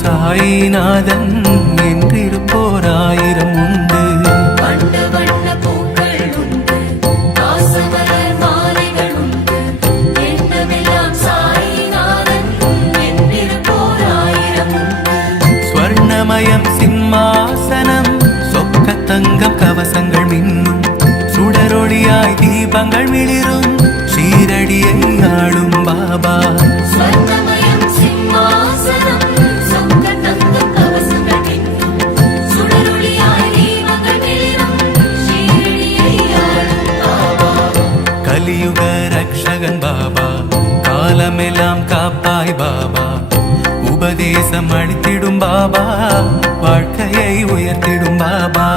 சாயிநாதன் என்றிருப்போர் ஆயிரம் உண்டு. வண்ண வண்ண பூக்கள் உண்டு, வாசமலர் மாலைகள் உண்டு, எண்ணமெல்லாம் சாயிநாதன் என்றிருப்போர் ஆயிரம் உண்டு. ஸ்வர்ணமயம் சிம்மாசனம், சொக்க தங்கம் கவசங்கள் மின்னும், சுடரொளியாய் தீபங்கள் மிளிரும், ஷீரடியை ஆளும் பாபா. ஸ்வர்ணமயம் சிம்மாசனம், சொக்க தங்கம் கவசங்கள் மின்னும், சுடரொளியாய் தீபங்கள் மிளிரும், ஷீரடியை ஆளும் பாபா. கலியுக ரக்ஷகன் பாபா, காலமெல்லாம் காப்பாய் பாபா, உபதேசம் அளித்திடும் பாபா, வாழ்க்கையை உயர்த்திடும் பாபா.